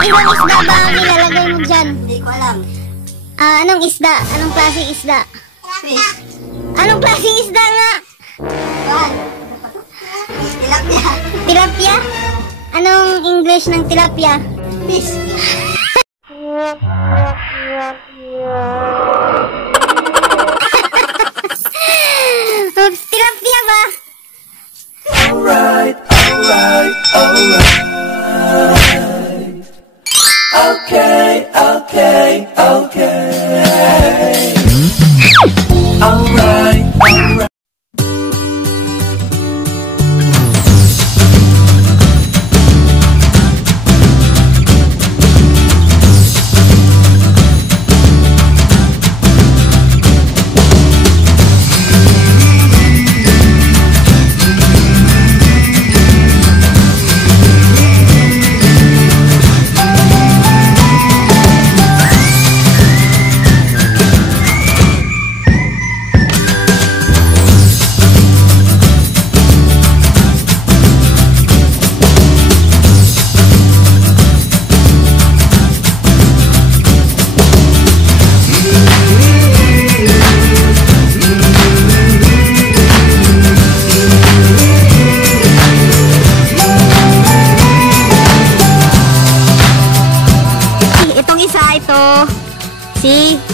Ilang isda ba ang ilalagay mo dyan? Hindi ko alam. Anong isda? Anong klaseng isda? Fish. Anong klaseng isda nga? Kuan. Tilapia. Tilapia? Anong English ng tilapia? Fish. Tilapia ba? Alright, alright, alright. Okay, okay, okay. Alright, alright.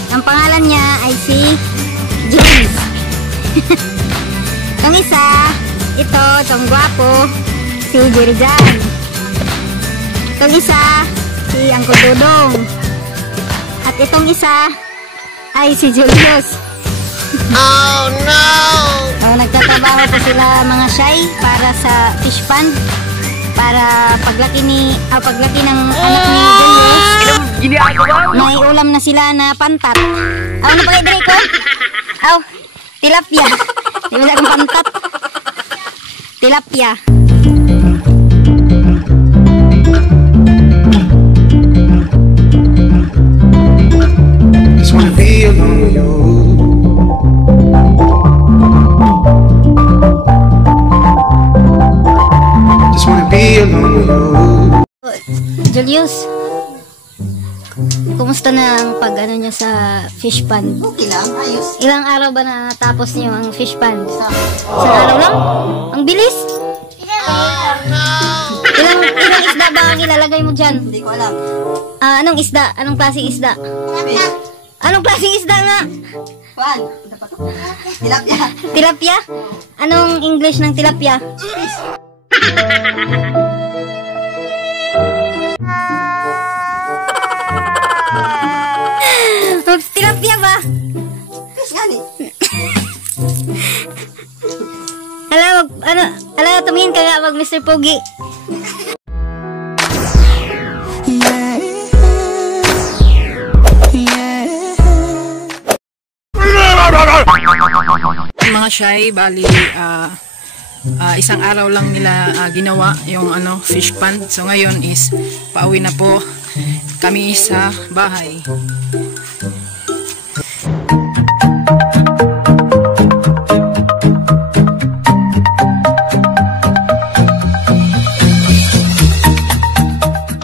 Ang pangalan niya ay si James. Itong isa, itong gwapo, si Jerijan. Itong isa, si Uncle Dudong. At itong isa ay si Julius. Oh no! Nagtatrabaho po sila mga shy para sa fish pond. Para paglaki ng anak ni Julius, may ulam na sila na pantat. Ano pa kayo, Draco? Tilapia. Di ba akong pantat? Tilapia. Just wanna be alone with you. Just wanna be alone with you. Julius, kumusta na ang pag-ano niya sa fish pond? Okay lang, ayos. Ilang araw ba natapos niyo ang fish pond? Isang araw lang? Ang bilis! Ilang isda ba ang ilalagay mo dyan? Hindi ko alam. Anong isda? Anong klaseng isda? Fish. Anong klaseng isda nga? Kuan. Tilapia. Tilapia? Anong English ng tilapia? Fish. Tilapia ba? Fish nga ni. Tumingin ka nga mag Mr. Pogi. Mga shy, bali isang araw lang nila ginawa yung fish pond. So ngayon is pauwi na po kami sa bahay.